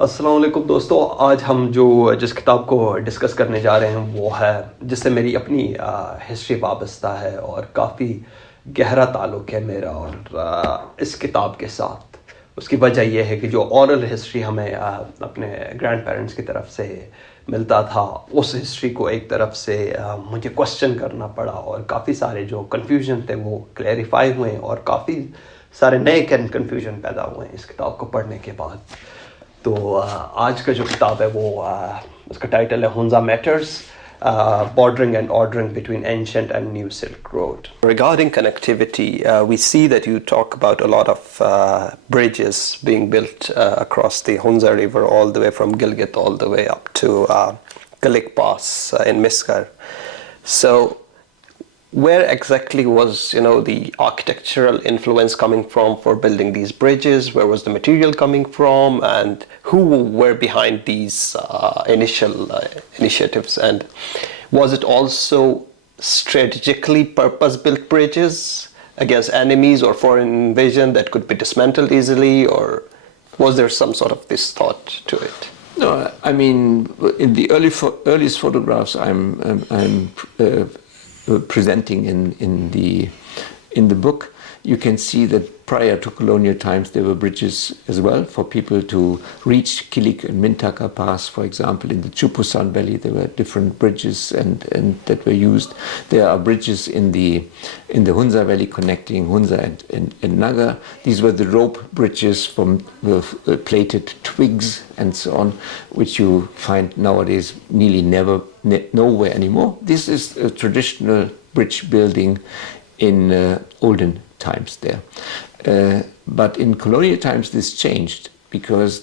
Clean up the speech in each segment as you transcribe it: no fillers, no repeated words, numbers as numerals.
अस्सलाम वालेकुम दोस्तों, आज हम जिस किताब को डिस्कस करने जा रहे हैं वो है जिससे मेरी अपनी हिस्ट्री वाबस्ता है और काफ़ी गहरा ताल्लुक़ है मेरा और इस किताब के साथ। उसकी वजह यह है कि जो ऑरल हिस्ट्री हमें अपने ग्रैंड पेरेंट्स की तरफ से मिलता था, उस हिस्ट्री को एक तरफ से मुझे क्वेश्चन करना पड़ा और काफ़ी सारे जो कन्फ्यूजन थे वो क्लैरिफाई हुए और काफ़ी सारे नए कन्फ्यूजन पैदा हुए इस किताब को पढ़ने के बाद। तो आज का जो किताब है वो उसका टाइटल है Hunza matters, bordering and ordering between ancient and new Silk Road. Regarding connectivity, we see that you talk about a lot of bridges being built across the Hunza River all the way from Gilgit all the way up to Kalik Pass in Miskar. So where exactly was, the architectural influence coming from for building these bridges? Where was the material coming from, and who were behind these initial initiatives? And was it also strategically purpose-built bridges against enemies or foreign invasion that could be dismantled easily, or was there some sort of this thought to it? No, I mean, in the earliest photographs I'm presenting in the book, you can see that prior to colonial times there were bridges as well for people to reach Kilik and Mintaka Pass. For example, in the Chupusan Valley there were different bridges and that were used. There are bridges in the Hunza Valley connecting Hunza and Naga. These were the rope bridges from plated twigs and so on, which you find nowadays nearly nowhere anymore. This is a traditional bridge building in olden times there. But in colonial times this changed, because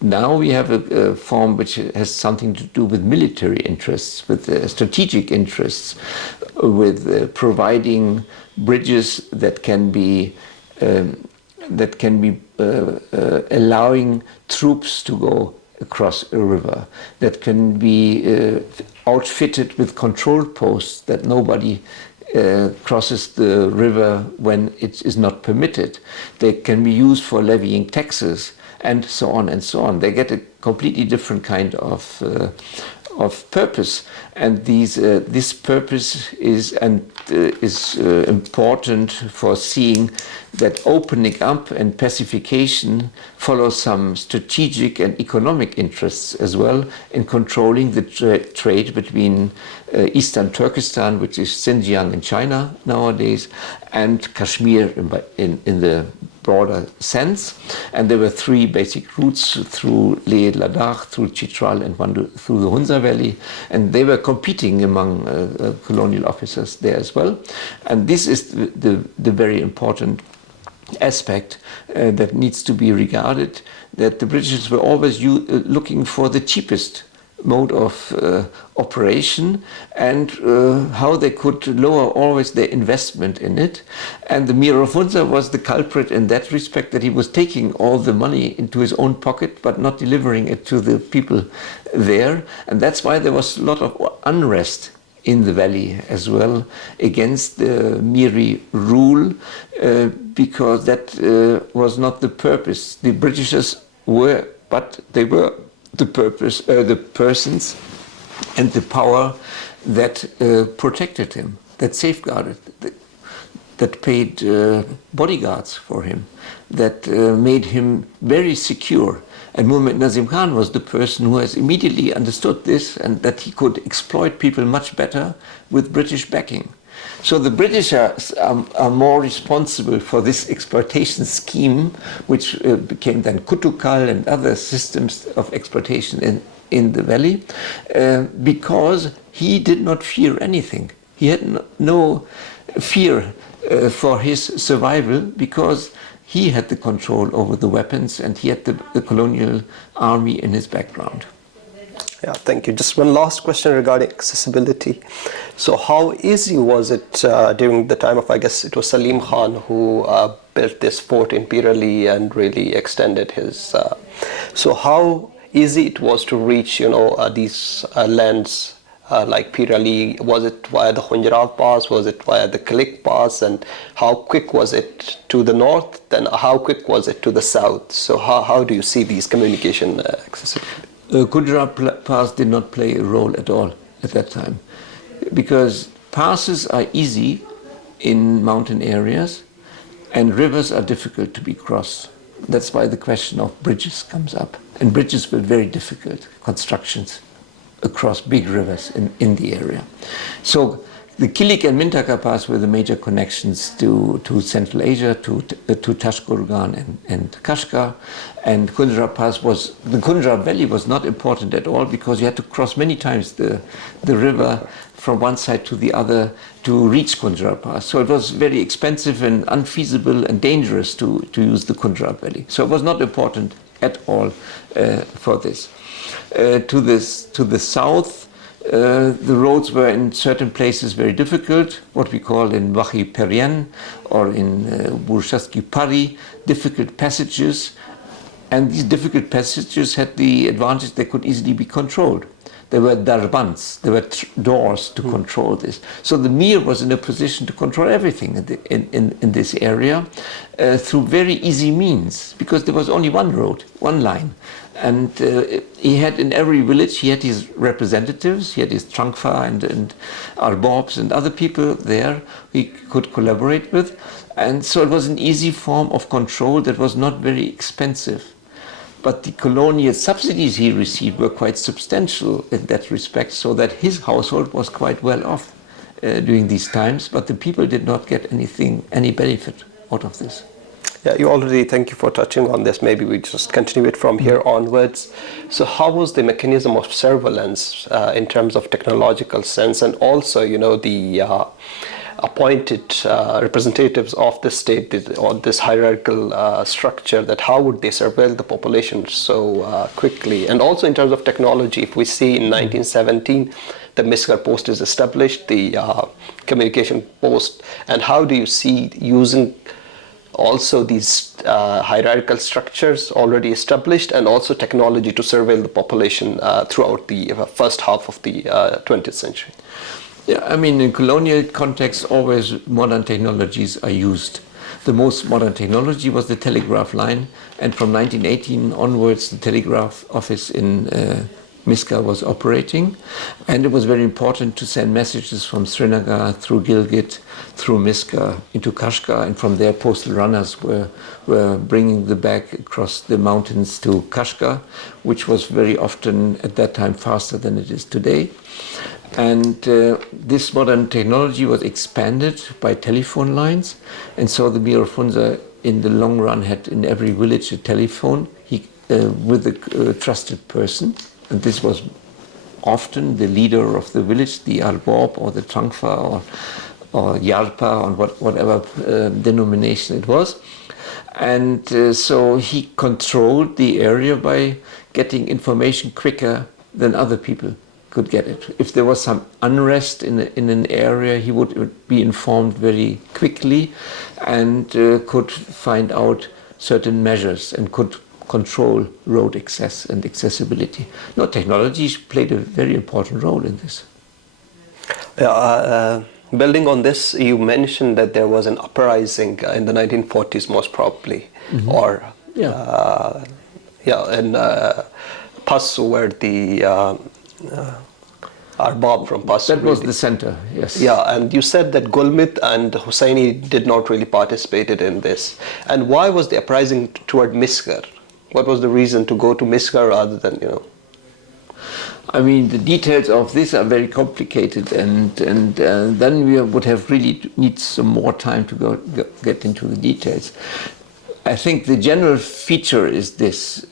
now we have a form which has something to do with military interests, with strategic interests, with providing bridges that can be allowing troops to go across a river, that can be outfitted with control posts that nobody crosses the river when it is not permitted. They can be used for levying taxes and so on and so on. They get a completely different kind of purpose, and this purpose is important for seeing that opening up and pacification follows some strategic and economic interests as well in controlling the trade between Eastern Turkestan, which is Xinjiang in China nowadays, and Kashmir in the broader sense. And there were three basic routes: through Leh Ladakh, through Chitral, and one through the Hunza Valley, and they were competing among colonial officers there as well. And this is the very important aspect that needs to be regarded, that the British were always looking for the cheapest mode of operation, and how they could lower always their investment in it. And the Mir of Hunza was the culprit in that respect, that he was taking all the money into his own pocket but not delivering it to the people there. And that's why there was a lot of unrest in the valley as well against the Miri rule, because that was not the purpose. The Britishers were, but they were the purpose, the persons and the power that protected him, that safeguarded, that paid bodyguards for him, that made him very secure. And Muhammad Nazim Khan was the person who has immediately understood this, and that he could exploit people much better with British backing. So the British are more responsible for this exploitation scheme, which became then Kutukal and other systems of exploitation in the valley, because he did not fear anything. He had no fear for his survival, because he had the control over the weapons and he had the colonial army in his background. Yeah, thank you. Just one last question regarding accessibility. So how easy was it during the time of, I guess it was Salim Khan who built this fort imperially and really extended his... so how easy it was to reach, these lands like Pir Ali? Was it via the Khunjarab Pass? Was it via the Kalik Pass? And how quick was it to the north? Then how quick was it to the south? So how do you see these communication accessibility? Khunjarab Pass did not play a role at all at that time, because passes are easy in mountain areas and rivers are difficult to be crossed. That's why the question of bridges comes up. And bridges were very difficult constructions across big rivers in the area. So the Kilik and Mintaka Pass were the major connections to Central Asia, to Tashkurgan and Kashgar. And Khunjarab Pass the Khunjarab Valley was not important at all, because you had to cross many times the river from one side to the other to reach Khunjarab Pass. So it was very expensive and unfeasible and dangerous to use the Khunjarab Valley. So it was not important at all for this. To the south, the roads were in certain places very difficult, what we call in Wahi Perien or in Burshaski Pari, difficult passages. And these difficult passages had the advantage they could easily be controlled. There were darbans, there were doors to control this. So the Mir was in a position to control everything in this area through very easy means, because there was only one road, one line. And he had in every village, he had his representatives, he had his Trangfa and Arbobs and other people there he could collaborate with. And so it was an easy form of control that was not very expensive. But the colonial subsidies he received were quite substantial in that respect, so that his household was quite well off during these times, but the people did not get any benefit out of this. Yeah, thank you for touching on this. Maybe we just continue it from here onwards. So how was the mechanism of surveillance in terms of technological sense, and also, the appointed representatives of the state, or this hierarchical structure, that how would they surveil the population so quickly? And also in terms of technology, if we see in 1917, the Miskar post is established, the communication post, and how do you see using also these hierarchical structures already established, and also technology to surveil the population throughout the first half of the 20th century? Yeah, I mean, in colonial context, always modern technologies are used. The most modern technology was the telegraph line, and from 1918 onwards, the telegraph office in Miskar was operating, and it was very important to send messages from Srinagar through Gilgit, through Miskar into Kashgar, and from there postal runners were bringing the bag across the mountains to Kashgar, which was very often at that time faster than it is today. And this modern technology was expanded by telephone lines, and so the Mir of Hunza in the long run had in every village a telephone with a trusted person, and this was often the leader of the village, the Arbob or the Trangfa or Yalpa, or whatever denomination it was. And so he controlled the area by getting information quicker than other people could get it. If there was some unrest in an area, he would be informed very quickly and could find out certain measures and could control road access and accessibility. No, technology played a very important role in this. Building on this, you mentioned that there was an uprising in the 1940s, most probably, or in Passu, where the Arbab from Passu. That was the center, yes. Yeah, and you said that Gulmit and Hussaini did not really participate in this. And why was the uprising toward Miskar? What was the reason to go to Miskar rather than, I mean, the details of this are very complicated, and then we would have really need some more time to get into the details. I think the general feature is this.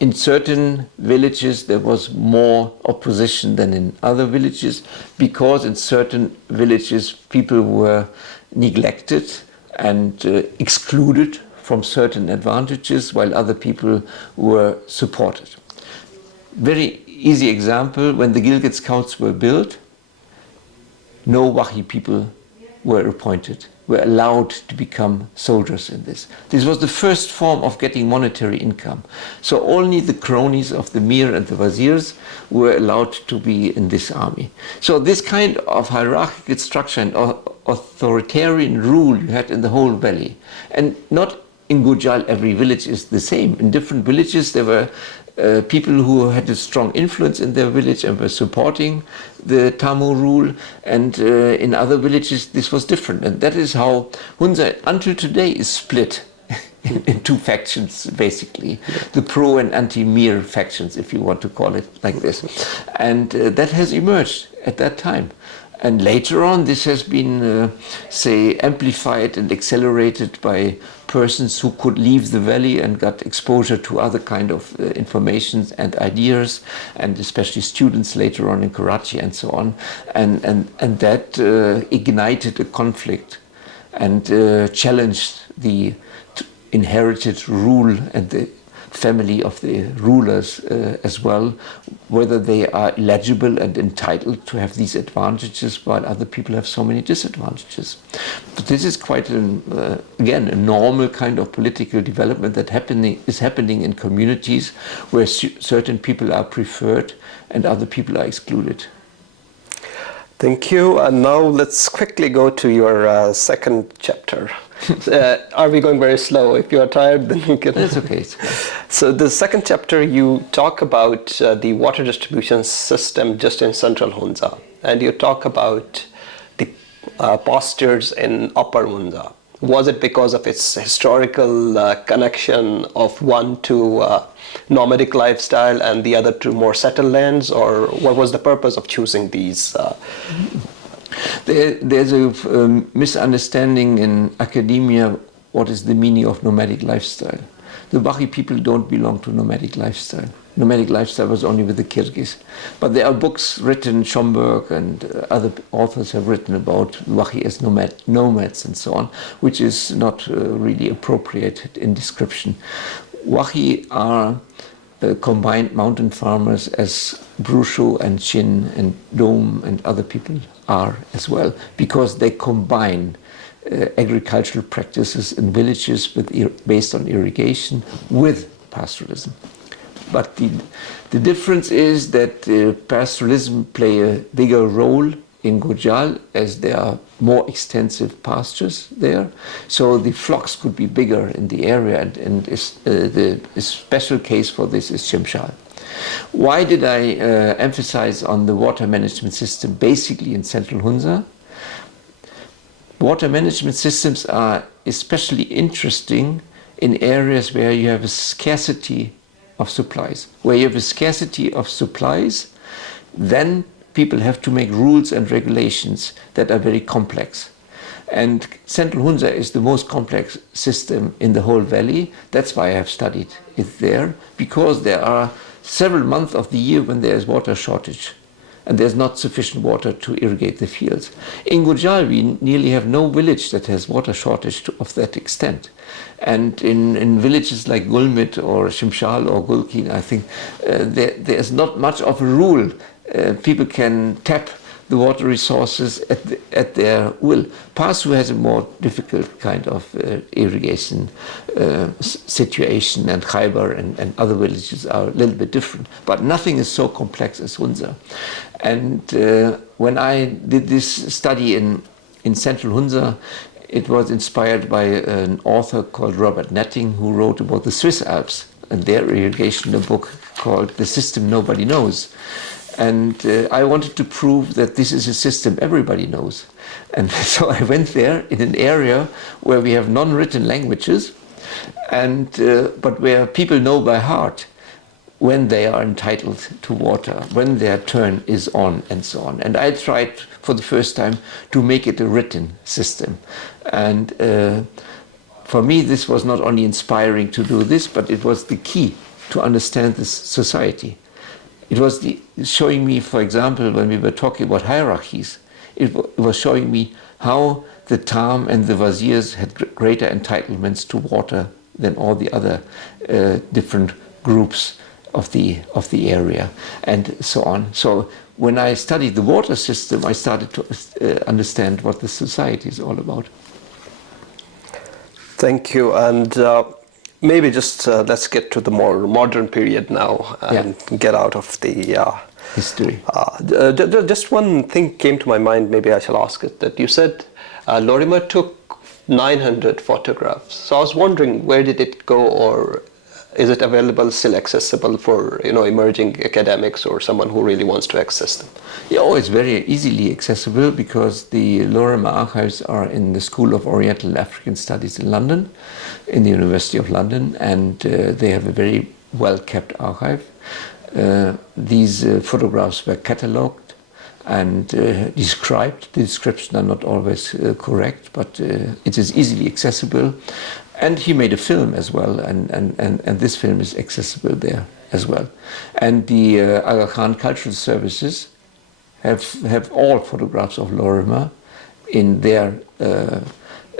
In certain villages there was more opposition than in other villages, because in certain villages people were neglected and excluded from certain advantages, while other people were supported. Very easy example, when the Gilgit Scouts were built, no Wahi people were appointed were allowed to become soldiers in this. This was the first form of getting monetary income. So only the cronies of the Mir and the Wazirs were allowed to be in this army. So this kind of hierarchical structure and authoritarian rule you had in the whole valley. And not in Gujal every village is the same. In different villages there were people who had a strong influence in their village and were supporting the Tamil rule, and in other villages this was different. And that is how Hunza until today is split in two factions, basically. Yeah. The pro and anti-Mir factions, if you want to call it like this. And that has emerged at that time. And later on this has been, say, amplified and accelerated by persons who could leave the valley and got exposure to other kind of informations and ideas, and especially students later on in Karachi and so on. And that ignited a conflict and challenged the inherited rule and the family of the rulers as well, whether they are eligible and entitled to have these advantages while other people have so many disadvantages. But this is quite again a normal kind of political development that is happening in communities where certain people are preferred and other people are excluded. Thank you. And now let's quickly go to your second chapter. Are we going very slow? If you are tired, then you can... That's okay. So the second chapter, you talk about the water distribution system just in central Hunza. And you talk about the pastures in upper Hunza. Was it because of its historical connection of one to nomadic lifestyle and the other to more settled lands? Or what was the purpose of choosing these? There's a misunderstanding in academia what is the meaning of nomadic lifestyle. The Bahi people don't belong to nomadic lifestyle. Nomadic lifestyle was only with the Kyrgyz. But there are books written, Schomburg and other authors have written about Bahi as nomads and so on, which is not really appropriate in description. Wahi are combined mountain farmers as Brusho and Chin and Dome and other people are as well, because they combine agricultural practices in villages based on irrigation with pastoralism. But the difference is that pastoralism play a bigger role in Gujal as there are more extensive pastures there. So the flocks could be bigger in the area, and the special case for this is Shimshal. Why did I emphasize on the water management system basically in central Hunza? Water management systems are especially interesting in areas where you have a scarcity of supplies. Where you have a scarcity of supplies, then people have to make rules and regulations that are very complex. And central Hunza is the most complex system in the whole valley. That's why I have studied it there, because there are several months of the year when there is water shortage and there's not sufficient water to irrigate the fields. In Gujal, we nearly have no village that has water shortage of that extent. And in villages like Gulmit or Shimshal or Gulkin, I think there's not much of a rule. People can tap the water resources at their will. Pasu has a more difficult kind of irrigation situation, and Khaybar and other villages are a little bit different. But nothing is so complex as Hunza. And when I did this study in central Hunza, it was inspired by an author called Robert Netting, who wrote about the Swiss Alps and their irrigation, a book called The System Nobody Knows. And I wanted to prove that this is a system everybody knows. And so I went there in an area where we have non-written languages, and but where people know by heart when they are entitled to water, when their turn is on, and so on. And I tried for the first time to make it a written system. And for me, this was not only inspiring to do this, but it was the key to understand this society. It was showing me, for example, when we were talking about hierarchies, it was showing me how the Tam and the Wazirs had greater entitlements to water than all the other different groups of the area, and so on. So when I studied the water system, I started to understand what the society is all about. Thank you. And maybe just let's get to the more modern period now and get out of the history. Just one thing came to my mind, maybe I shall ask it, that you said Lorimer took 900 photographs. So I was wondering, where did it go, or is it available, still accessible for emerging academics or someone who really wants to access them? Yeah, oh, it's very easily accessible because the Lorimer archives are in the School of Oriental and African Studies in London, in the University of London, and they have a very well-kept archive. These photographs were catalogued and described. The descriptions are not always correct, but it is easily accessible. And he made a film as well, and this film is accessible there as well. And the Aga Khan Cultural Services have all photographs of Lorimer in their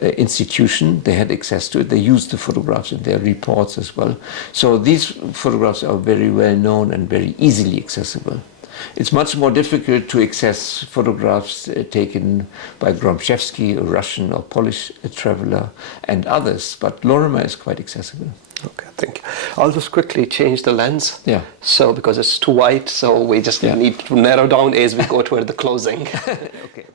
institution. They had access to it. They used the photographs in their reports as well. So these photographs are very well known and very easily accessible. It's much more difficult to access photographs taken by Gromchevsky, a Russian or Polish traveler, and others, but Lorimer is quite accessible. Okay, thank you. I'll just quickly change the lens. Yeah. So, because it's too white, so we just need to narrow down as we go toward the closing. Okay.